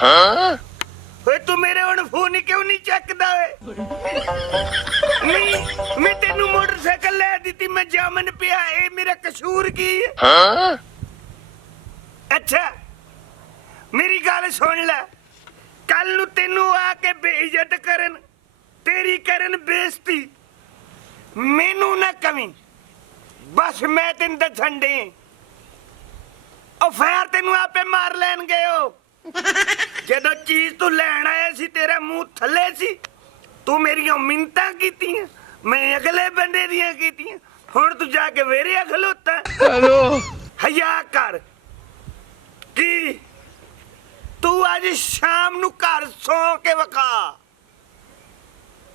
ਓਏ ਤੂੰ ਮੇਰੇ ਹੁਣ ਫੋਨ ਕਿਉਂ ਨਹੀਂ ਚੱਕਦਾ ਓਏ? ਮੈਂ ਤੈਨੂੰ ਮੋਟਰਸਾਈਕਲ ਲੈ ਦਿੱਤੀ, ਮੈਂ ਜਾਮਨ ਪਿਆ, ਇਹ ਮੇਰਾ ਕਸੂਰ ਕੀ ਹੈ? ਅੱਛਾ ਮੇਰੀ ਗੱਲ ਸੁਣ ਲੈ, ਕੱਲ ਨੂੰ ਤੈਨੂੰ ਆ ਕੇ ਬੇਇੱਜ਼ਤ ਕਰਨ, ਤੇਰੀ ਕਰਨ ਬੇਇੱਜ਼ਤੀ, ਮੈਨੂੰ ਨਾ ਕਵੀਂ। ਬਸ ਮੈਂ ਤੈਨੂੰ ਦੱਸਣ ਦੇ, ਉਹ ਫੇਰ ਤੈਨੂੰ ਆਪੇ ਮਾਰ ਲੈਣਗੇ। ਉਹ ਜਦੋਂ ਚੀਜ਼ ਤੂੰ ਲੈਣ ਆਇਆ ਸੀ ਤੇਰਾ ਮੂੰਹ ਥੱਲੇ ਸੀ, ਤੂੰ ਮੇਰੀਆਂ ਮਿੰਨਤਾਂ ਕੀਤੀਆਂ, ਮੈਂ ਅਗਲੇ ਬੰਦੇ ਦੀਆਂ ਕੀਤੀਆਂ, ਹੁਣ ਤੂੰ ਜਾ ਕੇ ਵੇਰਿਆ ਖਲੋਤਾ। ਹਯਾ ਕਰ। ਕੀ ਤੂੰ ਅੱਜ ਸ਼ਾਮ ਨੂੰ ਘਰ ਸੌਂ ਕੇ ਵਿਖਾ।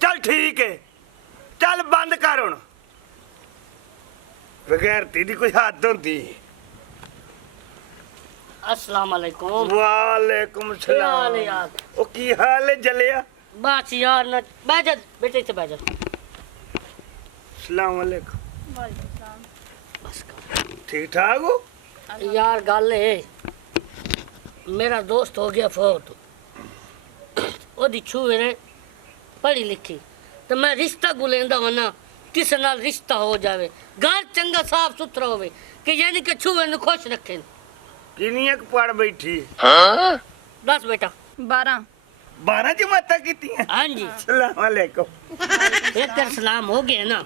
ਚੱਲ ਠੀਕ ਹੈ, ਚੱਲ ਬੰਦ ਕਰ ਹੁਣ। ਬਗੈਰਤੀ ਦੀ ਕੋਈ ਹੱਦ ਹੁੰਦੀ। अस्सलाम वालेकुम। वालेकुम सलाम। यार ओ की हाल है जलिया? बस यार न बैठ बेटे से बैठ। सलाम वालेकुम। बस ठीक ठाक हो? यार गल है, मेरा दोस्त हो गया फोत, ओदी छूए ने पढ़ी लिखी, तो मैं रिश्ता गुलेंदा वना किस नाल रिश्ता हो जावे, घर चंगा साफ सुथरा होवे कि यानी कि छूए ने खुश रखे। किनिया पढ़ बैठी? 10 बेटा। 12 जमाता की? हाँ जी। सलाम वालेकुम। एक सलाम हो गया ना।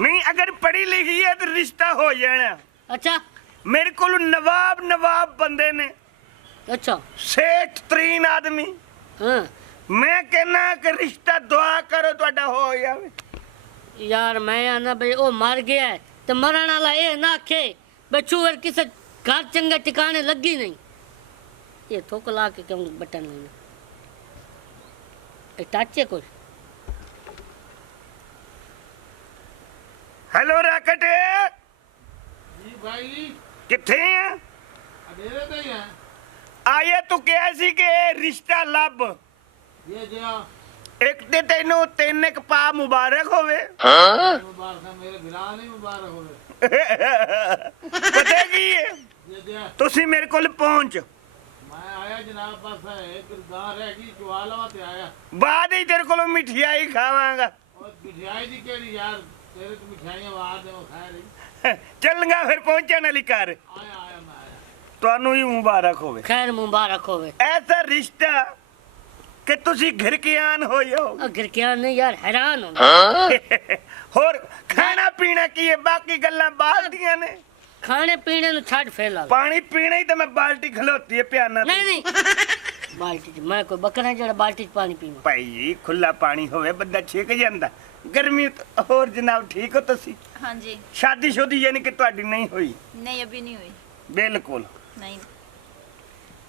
नहीं अगर पढ़ी लिखी है तो रिश्ता हो जाना। अच्छा मेरे को नवाब बंदे ने, अच्छा सेठ तरीन आदमी। हाँ मैं कहना कि रिश्ता दुआ करो ਤੁਹਾਡਾ हो जावे। यार मैं आना भाई ओ मर गया है तो मरण वाला ये ना खे बचूर किसे घर चंगा ठिकाने लगी नहीं, ये थोक ला के क्यों बटन नहीं टाचे कुछ। हेलो राकट जी भाई किथे है? अधेरे ते ही है। आया तू क्या सी कि रिश्ता लब ये जिया एक ते तेनू तीन एक पा मुबारक होवे। मुबारक मेरे भिरा नहीं मुबारक होवे। पता की है ये जिया तुसी मेरे कोल पहुंच, मैं आया जनाब पास है एक गां रह गई चुआ लवा ते आया बाद ही तेरे कोल मिठाई खावांगा। और मिठाई दी केड़ी यार तेरे तो मिठाइयां बाहर दे वो खा रही। चलगा फिर पहुंचने वाली कर। आया आया मैं आया। ਤੁਹਾਨੂੰ ਹੀ ਮੁਬਾਰਕ ਹੋਵੇ। खैर मुबारक होवे। ऐसा रिश्ता कि तुसी घर के आन हो जाओ। अगर क्या नहीं यार हैरान हो। और खाना पीना की है, बाकी गल्लां बाहर दियां ने। खाने पीने नु छाड़ फैला। पानी पीना ही तो मैं बाल्टी खलोती है पियाना। नहीं नहीं बाल्टी च मैं कोई बकरा जड़ा बाल्टी च पानी पीवा। भाई खुला पानी होवे बंदा छेक ਜਾਂਦਾ। गर्मी तो और जनाब ठीक हो तुसी? हाँ जी। शादी शुदी यानी कि ਤੁਹਾਡੀ नहीं हुई? नहीं अभी नहीं हुई। बिल्कुल नहीं।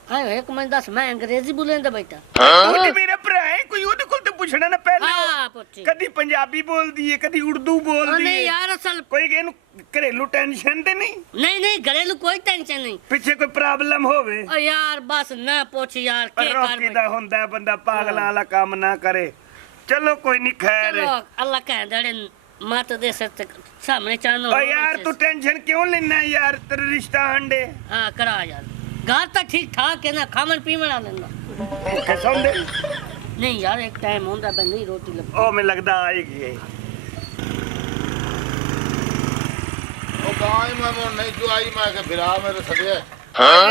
हां एक मैं दस मैं अंग्रेजी बोलेंदा बेटा। ਉਹ ਤੇ ਮੇਰੇ ਭਰਾ ਹੈ, ਕੋਈ ਉਹਦੇ ਕੋਲ ਤੇ ਪੁੱਛਣਾ ਨਾ ਪਹਿਲੇ। हां पुੱਛੀ। ਕਦੀ ਪੰਜਾਬੀ ਬੋਲਦੀ ਹੈ, ਕਦੀ ਉਰਦੂ ਬੋਲਦੀ नहीं ਹੈ। यार असल ਕੋਈ ਇਹਨੂੰ ਘਰੇਲੂ ਟੈਨਸ਼ਨ ਤੇ ਨਹੀਂ? नहीं नहीं घरेलू कोई टेंशन नहीं। ਪਿੱਛੇ ਕੋਈ ਪ੍ਰੋਬਲਮ ਹੋਵੇ? ओ यार बस ना पूछ यार के कर ਰੋਟੀ ਦਾ ਹੁੰਦਾ ਹੈ, ਬੰਦਾ ਪਾਗਲਾਂ ਵਾਲਾ ਕੰਮ ਨਾ ਕਰੇ। ਚਲੋ ਕੋਈ ਨਹੀਂ ਖੈਰ। चलो अल्लाह कह दड़े मत दे सकते सामने चानो। ਓ ਯਾਰ ਤੂੰ ਟੈਨਸ਼ਨ ਕਿਉਂ ਲੈਣਾ ਯਾਰ, ਤੇਰਾ ਰਿਸ਼ਤਾ ਹੰਡੇ। हां करा यार घर तो ठीक ठाक है ना, खावन पीवन आ लेना। कसम दे। नहीं यार एक टाइम होंदा पे नहीं रोटी लग। ਉਹ ਮੈਨੂੰ ਲੱਗਦਾ ਆਏਗੀ ਇਹ। ओ गां ही मैं नहीं जो आई मैं के भिरा मेरे सदे।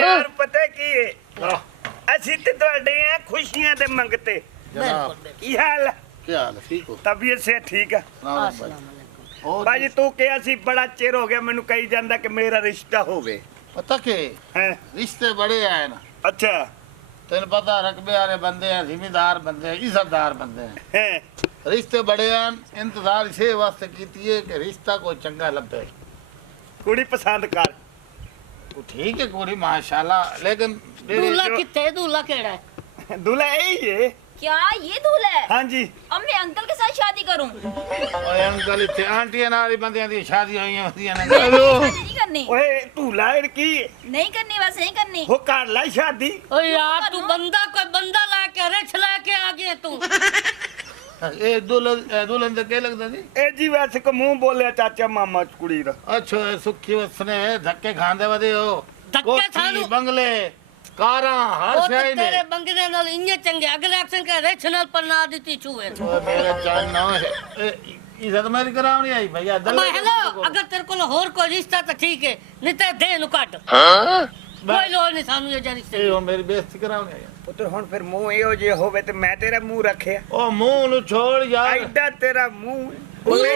ਯਾਰ ਪਤਾ ਕੀ ਹੈ, ਅਸੀਂ ਤੇ ਤੁਹਾਡੇ ਆ ਖੁਸ਼ੀਆਂ ਦੇ ਮੰਗਤੇ। जनाब ਕੀ ਹਾਲ ਹੈ? क्या हाल है? ठीक हो? ਤਬੀਅਤ ਸੇ ਠੀਕ ਹੈ? सलाम अस्सलाम वालेकुम। और ਭਾਜੀ ਤੂੰ ਕਿਹਾ ਸੀ ਬੜਾ ਚਿਰ ਹੋ ਗਿਆ ਮੈਨੂੰ ਕਹੀ ਜਾਂਦਾ ਕਿ ਮੇਰਾ ਰਿਸ਼ਤਾ ਹੋਵੇ। पता के ਹੈ रिश्ते बड़े आए ना, ਅੱਛਾ तेन पता रकबे वाले बंदे हैं, जिम्मेदार बंदे हैं, इज्जतदार बंदे हैं। ਹੈ रिश्ते बड़े हैं, इंतजार इसे वास्ते कीती है कि रिश्ता कोई चंगा लगे। ਕੁੜੀ ਪਸੰਦ ਕਰ। वो ठीक है कोरी माशाल्लाह, लेकिन दूल्हा किथे दूल्हा केड़ा है? दूल्हा यही है। क्या ये दूल्हा है? हाँ जी। अब मैं अंकल के साथ शादी करूं? ओए अंकल इत्थे आंटियां नाल बंदियां दी शादी होईयां होंदियां ने। मैंने शादी नहीं करनी। ओए दूल्हा की नहीं करनी, बस नहीं करनी। वो कर ला शादी। ओ यार तू बंदा कोई बंदा लाके रिछ लाके आ गया तू। ए दुल्हन ते के लगदा जी? ए जी वैसे को मुंह बोलिया चाचा मामा कुड़ी दा। अच्छा सुखी वसने धक्के खांदे वदे हो। धक्के कोठी, थानू बंगले ਕਾਰਾਂ ਹਰ ਉਹ ਸ਼ੈ ਤੇ ਨੇ ਤੇਰੇ ਬੰਗਲੇ ਨਾਲ ਇੰਨੇ ਚੰਗੇ ਅਗਲੇ ਐਕਸ਼ਨ ਕਹ ਰਿਛ ਨਾਲ ਪਰਨਾ ਦਿੱਤੀ ਚੂਹੇ ਨੂੰ। ਓਏ ਮੇਰੇ ਚੰਨ ਨਾ ਇਜ਼ਤ ਮੇਰੀ ਕਰਾਉਣੀ ਆਈ ਭਈਆ ਮੈਂ ਹੈਲੋ ਅਗਰ ਤੇਰੇ ਕੋਲ ਹੋਰ ਕੋਈ ਰਿਸ਼ਤਾ ਤਾਂ ਠੀਕ ਹੈ ਨਹੀਂ ਤੇ ਦੇ ਨੂੰ ਕੱਟ ਕੋਈ ਲੋੜ ਨਹੀਂ ਸਾਨੂੰ ਇਹ ਜਿਹੇ ਰਿਸ਼ਤੇ ਇਹ ਹੁਣ ਮੇਰੀ ਬੇਇੱਜ਼ਤੀ ਕਰਾਉਣੀ ਆਈ ਪੁੱਤਰ ਹੁਣ ਫਿਰ ਮੂੰਹ ਇਹੋ ਜੇ ਹੋਵੇ ਤੇ ਮੈਂ ਤੇਰਾ ਮੂੰਹ ਰੱਖਿਆ ਉਹ ਮੂੰਹ ਨੂੰ ਛੋੜ ਯਾਰ ਐਡਾ ਤੇਰਾ ਮੂੰਹ ਦੀ।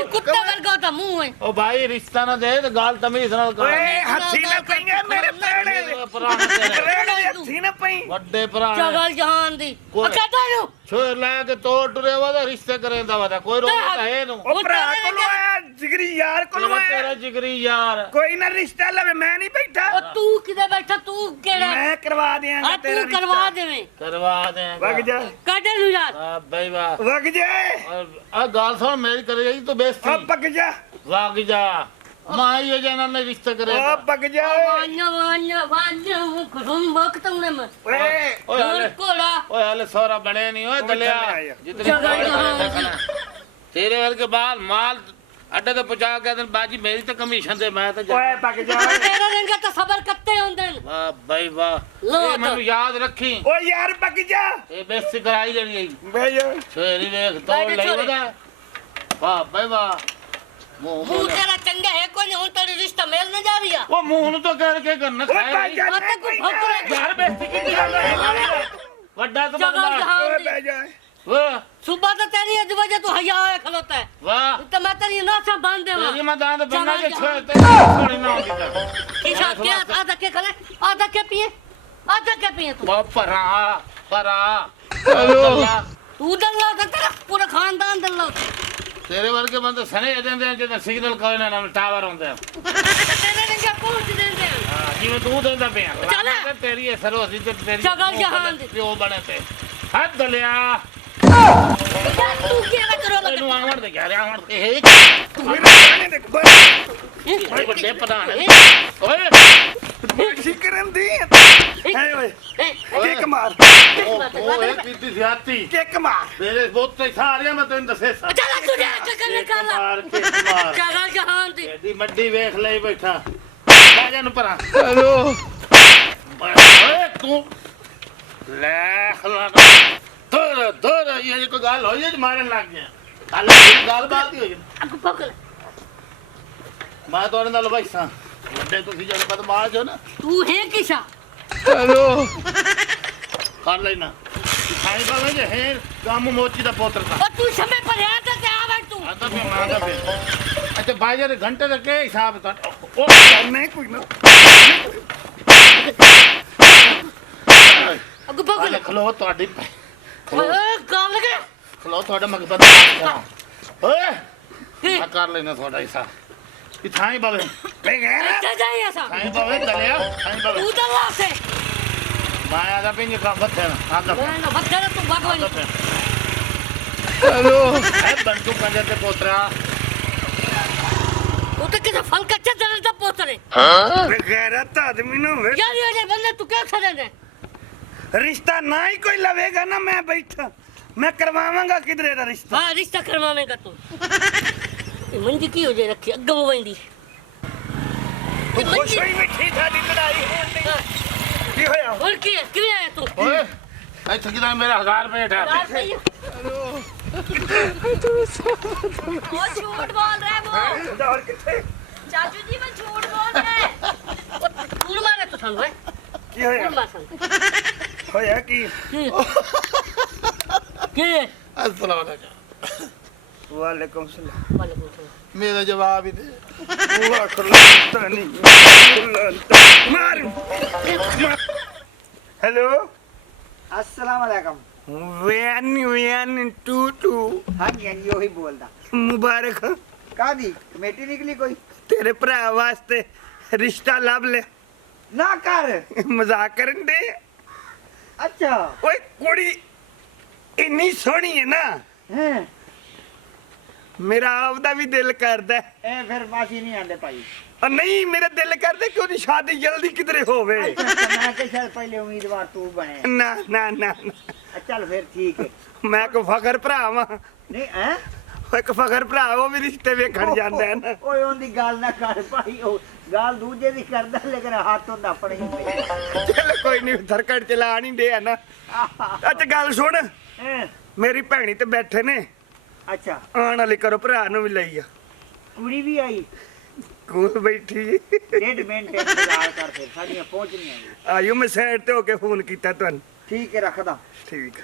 ਕੁੱਤੇ ਵਰਗਾ ਤਾਂ ਮੂੰਹ ਹੈ। ਉਹ ਭਾਈ ਰਿਸ਼ਤਾ ਨਾ ਦੇ ਤੇ ਗੱਲ ਤਮੀਜ਼ ਨਾਲ ਕਰ ਓਏ ਹੱਥੀ ਨਾ ਪਈਆਂ ਮੇਰੇ ਪੈੜੇ ਦੇ ਪੁਰਾਣੇ ਤੇਰੇ ਪੈੜੇ ਦੇ ਹੱਥੀ ਨਾ ਪਈ ਵੱਡੇ ਪੁਰਾਣੇ ਜਗਲ ਜਹਾਨ ਦੀ ਕੋਈ- ਅਕਾ ਨੂੰ ਛੋੜ ਲੈ ਕੇ ਤੋੜ ਟੁਰੇ ਵਾ ਰਿਸ਼ਤੇ ਕਰੇਂਦਾ ਵਾ ਕੋਈ ਰੋਕ ਤਾਂ ਹੈ ਨੂੰ ਉਹ ਭਰਾ ਕੋਲ ਆਇਆ ਜਿਗਰੀ ਯਾਰ ਕੋਲ ਆਇਆ ਤੇਰਾ ਜਿਗਰੀ ਯਾਰ ਕੋਈ ਨਾ ਰਿਸ਼ਤਾ ਲਵੇ ਮੈਂ ਨਹੀਂ ਬੈਠਾ ਉਹ ਤੂੰ ਕਿਤੇ ਬੈਠਾ ਤੂੰ ਕਿਹੜਾ ਮੈਂ ਕਰਵਾ ਦਿਆਂਗਾ ਆ ਤੇਰਾ ਤੂੰ ਕਰਵਾ ਰਿਸ਼ਤਾ ਦੇਵੇਂ ਕਰਵਾ ਦੇ ਵਗ ਜਾ ਕੱਢ ਨੂੰ ਯਾਰ ਆ ਬਈ ਵਾਹ ਵਗ ਜਾ ਆ ਗੱਲ ਸੁਣ ਮੇਰੀ ਕਰੇ ਜਾਈ ਤੂੰ ਆ ਬੇਇੱਜ਼ਤੀ ਵਗ ਜਾ ਵਗ ਜਾ ਮਾਂ ਇਹ ਜਨਾਂ ਨੇ ਰਿਸ਼ਤਾ ਆ ਕਰੇਗਾ ਵਗ ਜਾ ਵਾnya ਵਾnya ਖੁਸ਼ਮ ਵਕਤ ਨੇ ਮੈਂ ਓਏ ਓਏ ਦੂਰ ਹਲੇ ਕੋਲਾ ਓਏ ਹਲੇ ਸੋਰਾ ਬਣੇ ਨਹੀਂ ਓਏ ਦਲਿਆ ਆਇਆ। ਜਿਤਨੇ ਜਗ੍ਹਾ ਜਹਾਂ ਤੇਰੇ ਵਰਗੇ ਬਾਲ ਮਾਲ ਅੱਡੇ ਤੇ ਪਹੁੰਚਾ ਕੇ ਦਿਨ ਬਾਜੀ ਮੇਰੀ ਤਾਂ ਕਮਿਸ਼ਨ ਦੇ ਮੈਂ ਤਾਂ ਓਏ ਵਗ ਜਾ ਤੇਰੇ ਰੰਗਾ ਤਾਂ ਸਬਰ ਕੱਤੇ ਹੁੰਦੇ ਨੇ ਵਾਹ ਬਈ ਵਾਹ ਲੋ ਇਹ ਮੈਨੂੰ ਯਾਦ ਰੱਖੀ ਓਏ ਯਾਰ ਵਗ ਜਾ ਇਹ ਬੇਇੱਜ਼ਤੀ ਕਰਾਈ ਜਾਣੀ ਹੈ ਬਹਿ ਜਾ ਛੇਰੀ ਵੇਖ ਤੋੜ ਲਈ ਉਹਦਾ ਵਾਹ ਬਈ ਵਾਹ ਮੂੰਹ ਮੂੰਹ ਬੋਲ ਤੇਰਾ ਚੰਗਾ ਹੈ ਕੋਈ ਨਹੀਂ ਹੁਣ ਤੇਰੀ ਰਿਸ਼ਤਾ ਮਿਲ ਨਾ ਜਾ ਰਹੀ ਆ ਉਹ ਮੂੰਹ ਨੂੰ ਤਾਂ ਕਹਿ ਕੇ ਕਰਨਾ ਓਏ ਖਾਇਆ ਵਗ ਜਾ ਆ ਤੇ ਕੋਈ ਫਕਰ ਯਾਰ ਬੇਇੱਜ਼ਤੀ ਕੀਤੀ ਜਾਂਦਾ ਹੈ ਵੱਡਾ ਤਾਂ ਜਗਲ ਬੰਦਾ ਜਹਾਨ ਓਏ ਦੀ ਬਹਿ ਜਾ ਵਾਹ ਸੁਬਾ ਤਾਂ ਤੇਰੀ ਅੱਜ ਵਜੇ ਤੂੰ ਹਯਾ ਹੋਇਆ ਖਲੋਤਾ ਹੈ ਵਾਹ ਤੇ ਮੈਂ ਤੇਰੀ ਨਾਸਾ ਬੰਨ ਦੇਵਾਂ ਤੇਰੀ ਮੈਂ ਦਾਂਦ ਬੰਨਾ ਕੇ ਜਗਲ ਛੋੜ ਤੇ ਛੋੜੀ ਨਾ ਹੁੰਦੀ ਤਾਂ ਕਿਸ਼ਾ ਕਿਆ ਆਧਾ ਕੇ ਖਲੇ ਆਧਾ ਕੇ ਪੀਏ ਆਧਾ ਕੇ ਪੀਏ ਤੂੰ ਉਹ ਪਰਾ ਹੈਲੋ ਤੂੰ ਦੱਲਾ ਤਾਂ ਤੇਰਾ ਪੂਰਾ ਖਾਨਦਾਨ ਦੱਲਾ ਤੇਰੇ ਵਰਗੇ ਬੰਦੇ ਸਨੇ ਜਾਂਦੇ ਜਦੋਂ ਸਿਗਨਲ ਕੋਈ ਨਾ ਟਾਵਰ ਹੁੰਦੇ ਆ ਤੇਰੇ ਰੰਗਾ ਪਹੁੰਚ ਦਿੰਦੇ ਆ ਹਾਂ, ਜਿਵੇਂ ਤੂੰ ਦਿੰਦਾ ਪਿਆ ਚੱਲ। ਤੇ ਤੇਰੀ ਇਹ ਸਰੋ ਅਸੀਂ ਤੇ ਤੇਰੀ ਜਗਲ ਜਹਾਨ ਦੀ। ਪਿਓ ਬਣੇ ਤੇ ਹੱਦ ਲਿਆ ਤੂੰ ਕਿਹੜਾ ਕਰੋਗਾ ਇਹਨੂੰ ਆਵਣ ਦੇ ਗਿਆ ਆਵਣ ਤੇ ਇਹ ਮੇਰੇ ਸਾਹਮਣੇ ਦੇਖ ਬੜੇ ਵੱਡੇ ਪ੍ਰਧਾਨ ਓਏ ਕੀ ਕਰਨ ਦੀ ਹੈ ਓਏ ਓਏ। ਕਿੱਕ ਮਾਰ ਉਹ ਇਹ ਕੀਤੀ ਜ਼ਿਆਦਤੀ ਕਿੱਕ ਮਾਰ ਮੇਰੇ ਬੋਤੇ ਸਾਰਿਆਂ ਮੈਂ ਤੈਨੂੰ ਦੱਸੇ ਸਾ ਚੱਲ ਤੂੰ ਜਾ ਕੇ ਕਰਨੇ ਕਰ ਲਾ ਮਾਰ ਕੇ ਮਾਰ ਜਗਲ ਜਹਾਨ ਦੀ ਐਡੀ ਮੱਡੀ ਵੇਖ ਲਈ ਬੈਠਾ ਲੈ ਜਾ ਨੂੰ ਪਰਾਂ ਹੈਲੋ ਓਏ ਤੂੰ ਲੈ ਖਲਾ ਦੋਰ ਇਹ ਕੋਈ ਗੱਲ ਹੋਈ ਜੇ ਮਾਰਨ ਲੱਗ ਗਿਆ ਗੱਲ ਬਾਤ ਹੀ ਹੋਈ ਅੱਗ ਪਕੜ ਮੈਂ ਤੁਹਾਡੇ ਨਾਲ ਬੈਠਾ ਵੱਡੇ ਤੁਸੀਂ ਜਦ ਬਦਮਾਸ਼ ਹੋ ਨਾ ਤੂੰ ਹੈ ਕਿਸ਼ਾ ਹੈਲੋ ਕਰ ਲੈਣਾ ਖਾਈ ਬਾਬਾ ਜੇ ਹੈ ਕੰਮ ਮੋਚੀ ਦਾ ਪੋਤਰ ਦਾ ਉਹ ਤੂੰ ਸਮੇਂ ਪਰ ਆ ਤਾਂ ਤੇ ਆਵੜ ਤੂੰ ਆਂਦਾ ਫਿਰ ਮਾਂਗਾ ਫਿਰ ਅੱਛਾ ਬਾਈ ਦੇ ਘੰਟੇ ਦਾ ਕੀ ਹਿਸਾਬ ਤਾਂ ਉਹ ਨਹੀਂ ਕੋਈ ਨਾ ਅੱਗ ਪਕੜ ਖਲੋ ਤੁਹਾਡੀ ਓਏ ਗੱਲ ਕੇ ਖਲੋ ਤੁਹਾਡਾ ਮਕਬਰ ਓਏ ਮੈਂ ਕਰ ਲੈਣਾ ਤੁਹਾਡਾ ਹਿਸਾਬ ਕਿ ਥਾਈ ਬਾਬੇ ਮੈਂ ਗਿਆ ਚੱਲ ਜਾਈ ਐਸਾ ਥਾਈ ਬਾਬੇ ਦਲਿਆ ਥਾਈ ਬਾਬੇ ਤੂੰ ਤਾਂ ਲਾਸੇ ਮਾਇਆ ਦਾ ਪਿੰਜ ਕੰਮ ਬੱਥੇ ਨਾ ਆਗਾ ਮੈਂ ਨਾ ਬੱਕਰਾ ਤੂੰ ਭਗਵਾਨ ਹੈਲੋ ਹੈ ਬੰਦੂ ਕੰਦੇ ਤੇ ਪੋਤਰਾ ਉਹ ਤਾਂ ਕਿਤੇ ਫਲ ਕੱਚਾ ਜਨਲ ਦਾ ਪੋਤਰੇ ਗੈਰਤ ਆਦਮੀ ਨੂੰ ਹੋਵੇ ਯਾਰ ਇਹ ਬੰਦੇ ਤੂੰ ਕਿਆ ਖੜੇ ਨੇ ਰਿਸ਼ਤਾ ਨਾ ਹੀ ਕੋਈ ਲਵੇਗਾ ਨਾ ਮੈਂ ਬੈਠਾ ਮੈਂ ਕਰਵਾਵਾਂਗਾ ਕਿਧਰੇ ਦਾ ਰਿਸ਼ਤਾ ਹਾਂ ਰਿਸ਼ਤਾ ਕਰਵਾਵੇਂਗਾ ਤੂੰ ਇਹ ਮੰਜੀ ਕੀ ਹੋ ਜੇ ਰੱਖੀ ਅੱਗੋਂ ਵੈਂਦੀ ਤੂੰ ਖੁਸ਼ ਹੋਈ ਬੈਠੀ ਸਾਡੀ ਲੜਾਈ ਹੋਣ ਦੀ ਕੀ ਹੋਇਆ ਹੋਰ ਕੀ ਹੈ ਕਿਵੇਂ ਆਇਆ ਤੂੰ ਓਏ ਇੱਥੇ ਕਿਦਾਂ ਮੇਰਾ 1000 ਰੁਪਏ ਠਾ ਰਾਤ ਪਈ वो झूठ बोल रहा है वो ਡਾਲ ਕਿੱਥੇ चाचू जी वो झूठ बोल रहा है ਕੂੜ ਮਾਰੇ ਤੂੰ ਸਾਨੂੰ ਹੈ ਕੀ ਹੋਇਆ ਕੂੜ ਮਾਰ ਸਾਨੂੰ ਹੋਇਆ ਕੀ ਕੀ ਅਸਲਾਮ ਅਲੈਕੁਮ ਵਾਲੇਕੁਮ ਸਲਾਮ ਵਾਲੇਕੁਮ ਸਲਾਮ ਮੇਰਾ ਜਵਾਬ ਹੀ ਦੇ ਉਹ ਖੁੱਲਾ ਨਹੀਂ ਮਾਰ ਹੈਲੋ अस्सलाम वालेकुम। ਵੈਨ ਟੂ ਟੂ हाँ जी हाँ जी वही बोलदा ਮੁਬਾਰਕ कादी कमेटी निकली कोई ਤੇਰੇ ਭਰਾ ਵਾਸਤੇ ਰਿਸ਼ਤਾ ਲੱਭ ਲੈ ना कर ਮਜ਼ਾਕ ਕਰਨ ਦੇ अच्छा ਓਏ ਕੁੜੀ ਇੰਨੀ ਸੋਹਣੀ ਹੈ ਨਾ हैं ਮੇਰਾ ਆਪਦਾ ਵੀ ਦਿਲ ਕਰਦਾ ਹੈ। ए फिर मासी नहीं आंदे भाई और नहीं मेरा दिल करता कि ਉਹਦੀ शादी जल्दी किधरे होवे मैं के चल पहले उम्मीदवार तू बने ना ना ना चल फिर ठीक है मैं को फखर भरा वां नहीं हैं एक फखर भरा वो भी रिश्ते वेखण ਜਾਂਦਾ ਹੈ ਨਾ ओए ओंदी गाल ना कर भाई ओ गाल दूजे दी करदा लेकिन हाथ तो अपने ही पे चल कोई ਕੋਈ ਨਹੀਂ ਥਰਕੜ ਚਲਾ ਨਹੀਂ ਦੇ ਨਾ ਅੱਛਾ ਗੱਲ ਸੁਣ ਹੈਂ, ਮੇਰੀ ਭੈਣੀ ਤੇ ਬੈਠੇ ਨੇ ਅੱਛਾ ਆਣ ਵਾਲੀ ਕਰੋ ਭਰਾ ਨੂੰ ਵੀ ਲਈ ਆ ਕੁੜੀ ਵੀ ਆਈ ਕੋਲ ਬੈਠੀ 1.5 ਮਿੰਟ ਇੰਤਜ਼ਾਰ ਕਰ ਫਿਰ ਸਾਡੀਆਂ ਪਹੁੰਚਣੀਆਂ ਜੀ। ਆਇਓ ਮੈਂ ਸਾਈਡ ਤੇ ਹੋ ਕੇ ਫੋਨ ਕੀਤਾ ਤੁਹਾਨੂੰ ਠੀਕ ਹੈ ਰੱਖਦਾ ਠੀਕ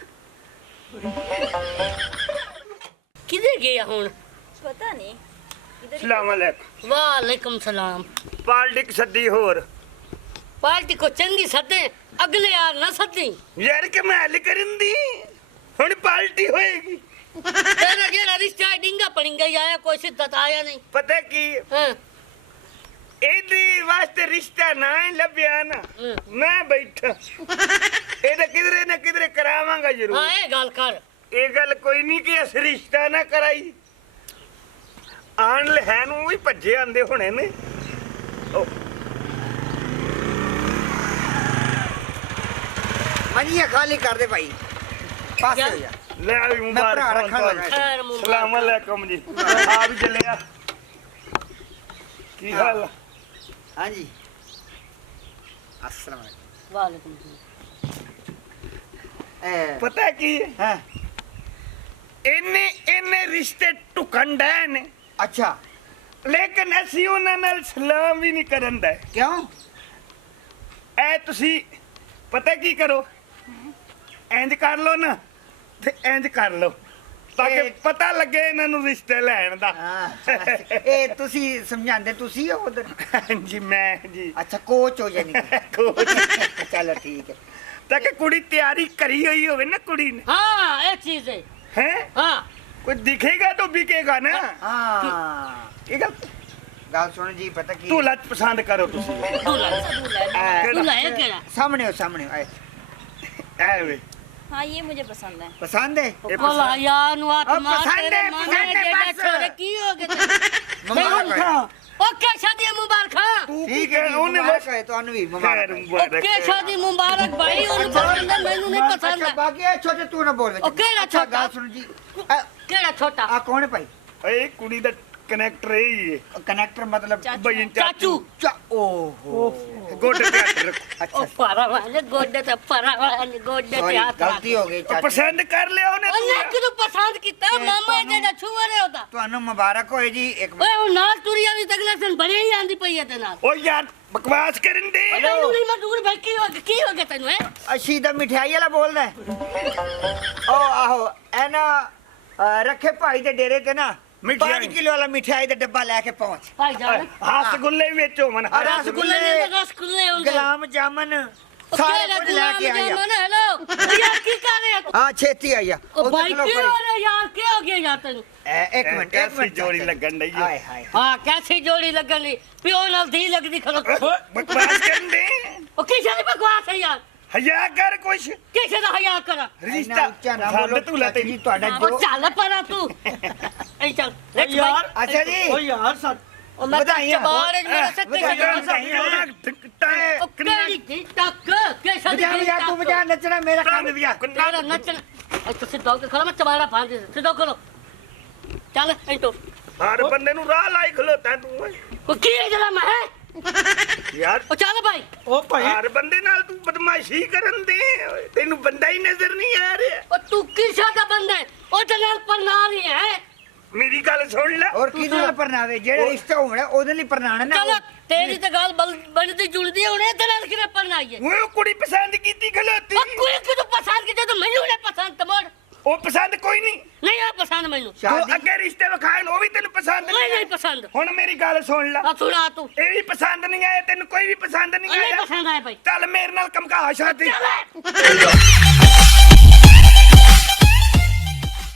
ਕਿਧਰ ਗਿਆ ਹੁਣ? ਪਤਾ ਨਹੀਂ ਸਲਾਮ ਅਲੈਕੁਮ ਵਾਲੇਕੁਮ ਸਲਾਮ। ਪਾਲਟਿਕ ਸੱਦੀ ਹੋਰ ਪਾਰਟੀ ਕੋ ਚੰਗੀ ਸੱਦੇ, ਅਗਲੇ ਯਾਰ ਨਾ ਸੱਦੀ। ਯਾਰ ਕਮਾਲ ਕਰਨ ਦੀ ਹੁਣ ਪਾਲਟੀ ਹੋਏਗੀ ਤੇਰਾ ਜਿਹੜਾ ਰਿਸ਼ਤਾ ਡਿੰਗਾ ਪੜਿੰਗਾ ਹੀ ਆਇਆ, ਕੋਈ ਸਿੱਧਤ ਆਇਆ ਨਹੀਂ। ਪਤਾ ਕੀ ਹਾਂ ਇਹਦੀ ਵਾਸਤੇ ਰਿਸ਼ਤਾ ਨਾ ਹੀ ਲੱਭਿਆ ਨਾ ਹਾਂ। ਮੈਂ ਬੈਠਾ ਇਹਦਾ ਕਿਧਰੇ ਨਾ ਕਿਧਰੇ ਕਰਾਵਾਂਗਾ ਜ਼ਰੂਰ ਹਾਂ ਇਹ ਗੱਲ ਕਰ। ਇਹ ਗੱਲ ਕੋਈ ਨਹੀਂ ਕਿ ਅਸ ਰਿਸ਼ਤਾ ਨਾ ਕਰਾਈ ਆਣ ਲੈਣ ਨੂੰ ਵੀ ਭੱਜੇ ਆਂਦੇ ਹੋਣੇ ਨੇ ਉਹ ਮਨੀਆ ਖਾਲੀ ਕਰ ਦੇ ਭਾਈ ਪਾਸੇ ਹੋ ਜਾ ਲੈ ਵੀ ਮੁਬਾਰਕ ਭਰਾ ਹੋਣ ਰੱਖਾਂ ਤੁਹਾਨੂੰ। ਲਗਾ। ਖੈਰ ਮੁਬਾਰਕ। ਸਲਾਮ ਅਲੈਕੁਮ ਜੀ ਆ ਵੀ ਚੱਲਿਆ ਕੀ ਹਾਲ ਆ? ਹਾਂਜੀ ਅਸਲਾਮ ਅਲੈਕੁਮ ਵਾਲੇਕੁਮ ਸਲਾਮ। ਪਤਾ ਕੀ ਹੈ? ਹੈ ਇਹਨੇ ਰਿਸ਼ਤੇ ਟੁਕਣ ਡਏ ਨੇ ਅੱਛਾ ਲੇਕਿਨ ਅਸੀਂ ਉਹਨਾਂ ਨਾਲ ਸਲਾਮ ਵੀ ਨਹੀਂ ਕਰਨ ਦਾ ਕਿਉਂ ਐ ਤੁਸੀਂ ਪਤਾ ਕੀ ਕਰੋ ਇੰਜ ਕਰ ਲਓ ਨਾ ਤੇ ਇੰਜ ਕਰ ਲਓ ਤਾਂ ਕਿ ਇਹ- ਪਤਾ ਲੱਗੇ ਇਹਨਾਂ ਨੂੰ ਰਿਸ਼ਤੇ ਲੈਣ ਦਾ ਹਾਂ ਇਹ ਤੁਸੀਂ ਸਮਝਾਉਂਦੇ ਤੁਸੀਂ ਹੋ ਉਧਰ ਜੀ ਮੈਂ ਜੀ ਅੱਛਾ ਕੋਚ ਹੋ ਜਾਨੀ ਕੋਚ। ਚਲੋ ਠੀਕ ਹੈ ਤਾਂ ਕਿ ਕੁੜੀ ਤਿਆਰੀ ਕਰੀ ਹੋਈ ਹੋਵੇ ਨਾ ਕੁੜੀ ਨੇ हाँ एक चीज है। ਹੈ हाँ ਕੋਈ ਦਿਖੇਗਾ ਤਾਂ ਵਿਕੇਗਾ ਨਾ ਹਾਂ ਇਹ ਗੱਲ ਗੱਲ ਸੁਣ ਜੀ ਪਤਾ ਕੀ ਤੂੰ ਲੱਤ ਪਸੰਦ ਕਰੋ ਤੁਸੀਂ दूल्हा ਐ, दूल्हा है केड़ा? ਸਾਹਮਣੇ ਹੋ ਸਾਹਮਣੇ ਆਏ ਐਵੇਂ हाँ ये मुझे पसंद है ਪਸੰਦ ਹੈ ਇਹ कोला ਪਸੰਦ- यार नु हाथ अब मार पसंद तेरे है, मामे पसंद है, जेड़ा बस। छोरे की हो गए मुबारक है। ओके शादी मुबारक। ਤੂੰ ਕੀ ਠੀਕ ਹੈ ਕਹਿ ਉਹਨੇ ਮੁਬਾਰਕ ਹੈ ਤੁਹਾਨੂੰ ਵੀ ਖੈਰ ਮੁਬਾਰਕ ਹੈ। ਮੁਬਾਰਕ ओके शादी मुबारक भाई ओनु पसंद है मैनू नहीं पसंद ਅੱਛਾ है। ਬਾਕੀ ਇਹ ਛੋਟੇ ਤੂੰ ਨਾ ਬੋਲ ਵਿੱਚ ਉਹ ਕਿਹੜਾ ਅੱਛਾ ਛੋਟਾ? ਗੱਲ ਸੁਣ ਜੀ केड़ा छोटा? ਆ ਕੌਣ ਹੈ ਭਾਈ ਏ ਕੁੜੀ ਦਾ ਕਨੈਕਟਰ ਹੀ ਹੈ ਕਨੈਕਟਰ ਮਤਲਬ ਚਾਚੂ। ਬਈ चाचू। ਓਹੋ ਗੋਡੇ ਤੇ ਹੱਥ ਰੱਖੋ ओ ਅੱਛਾ पारा वाले गोडे ते पारा वाले गोडे ਸੌਰੀ ते हाथ ਗਲਤੀ ਹੋ ਗਈ ਉਹ ਚਾਚੂ ਪਸੰਦ ਕਰ ਲਿਆ ਉਹਨੇ ओने ਤੂੰ किदू पसंद कीता मामा जेड़ा छुवरे होता। ਤੁਹਾਨੂੰ ਮੁਬਾਰਕ ਹੋਏ ਜੀ ਇੱਕ ओए ओ नाल तुरिया भी तगला सन बड़े ही आंदी पई है ते नाल। ਓ ਯਾਰ ਬਕਵਾਸ ਕਰਨ ਦੇ मैनू नहीं मजदूर भाई की हो गया तन्नू है? ਅਸ਼ੀ ਦਾ ਮਠਿਆਈ ਵਾਲਾ ਬੋਲਦਾ ਹੈ। ਓ ਆਹੋ ਐ ਨਾ ਰੱਖੇ ਭਾਈ ਦੇ ਡੇਰੇ ਤੇ ਨਾ ਮਿਠਾਈ। 5 ਕਿਲੋ ਵਾਲਾ ਮਠਿਆਈ ਦਾ ਡੱਬਾ ਲੈ ਕੇ ਪਹੁੰਚ भाई जान ਰਸਗੁੱਲੇ ਵਿੱਚ ਹੋਵਨ रसगुल्ले ने रसगुल्ले होंगे। ਗੁਲਾਮ ਜਾਮਨ ओ ਸਾਰੇ केड़ा ਕੁਝ ਲੈ ਕੇ गुलाम ਆਇਆ जामुन हेलो यार की कर रहे हो? ਹਾਂ ਛੇਤੀ ਆਇਆ ओ भाई की हो रहे यार की हो गया यार तन्नू? ਇੱਕ ਮਿੰਟ ਇੱਕ ਐਸੀ ਮਿੰਟ ਜੋੜੀ ਲੱਗਣ ਡਈ ਹੈ ਹਾਏ ਹਾਏ हाँ कैसी जोड़ी लगनी प्यो नाल धी लगदी खलो। ਬਕਵਾਸ ਕਰਨ ਦੇ ओ किसे दी बकवास है यार? ਹਯਾ ਕਰ ਕੁਛ किसे दा हया करा? ਰਿਸ਼ਤਾ ਇੰਨਾ ਉੱਚਾ ਨਾ ਬੋਲੋ ਤੂੰ ਲੈ ਚਾਚੀ ਜੀ ਤੁਹਾਡਾ ओ ਜੋ चल परा तू ए चल लेट्स ਯਾਰ ਅੱਛਾ ਜੀ ਓ ਯਾਰ ਸੱਚ ओ मैं ਵਧਾਈਆਂ। चबार मेरा सत्ते ਵਧਾਈਆਂ। ओ केड़ी धी तक कैसा दी ਬਜਾ ਬਜਾ ਤੂੰ ਬਜਾ ਨੱਚਣਾ ਮੇਰਾ ਕੰਮ ਬਜਾ तेरा नचन ए तो सिद्धा होके खड़ा मैं चबारा फाड़ दे सिद्धा करो चल ए तो ਹਰ ਬੰਦੇ ਨੂੰ ਰਾਹ ਲਾਈ ਖਲੋਤਾ ਤੂੰ ਓਏ ओ की है जरा मैं ਯਾਰ ओ चल भाई ਹਰ ਬੰਦੇ ਨਾਲ ਤੂੰ ਬਦਮਾਸ਼ੀ ਕਰਨ ਦੇ ਓਏ, ਤੈਨੂੰ ਬੰਦਾ ਹੀ ਨਜ਼ਰ ਨਹੀਂ ਆ ਰਿਹਾ ओ तू किसा दा बंदा है ओ जनाल पर ना नहीं है ਮੇਰੀ ਗੱਲ ਸੁਣ ਲੈ ਔਰ ਕਿਹਦੇ ਨਾਲ ਪਰਨਾਵੇ ਜਿਹੜਾ ਰਿਸ਼ਤਾ ਹੋਣਾ ਉਹਦੇ ਲਈ ਪਰਨਾਣਾ ਨਾ चलो तेरी तो गाल बनती जुड़ती है उन्हें जनाल की पर ना आई है ਓਏ ਉਹ ਕੁੜੀ ਪਸੰਦ ਕੀਤੀ ਖਲੋਤੀ ओ कोई की तो पसंद की तो मैनू ने पसंद तमोड़ ਉਹ ਪਸੰਦ ਕੋਈ ਨਹੀਂ नहीं है पसंद मैनू ਤੂੰ ਸ਼ਾਦੀ ਅੱਗੇ ਰਿਸ਼ਤੇ ਵਿਖਾਏ ਉਹ ਵੀ ਤੈਨੂੰ ਪਸੰਦ नहीं ਨਹੀਂ नहीं पसंद ਹੁਣ ਮੇਰੀ ਗੱਲ ਸੁਣ ਲੈ आ सुना तू ਇਹ ਵੀ ਪਸੰਦ ਨਹੀਂ ਆਇਆ ਤੈਨੂੰ ਕੋਈ ਵੀ ਪਸੰਦ ਨਹੀਂ नहीं ਆਇਆ पसंद आया भाई ਚੱਲ ਮੇਰੇ ਨਾਲ ਕਮਕਾ ਸ਼ਾਦੀ चल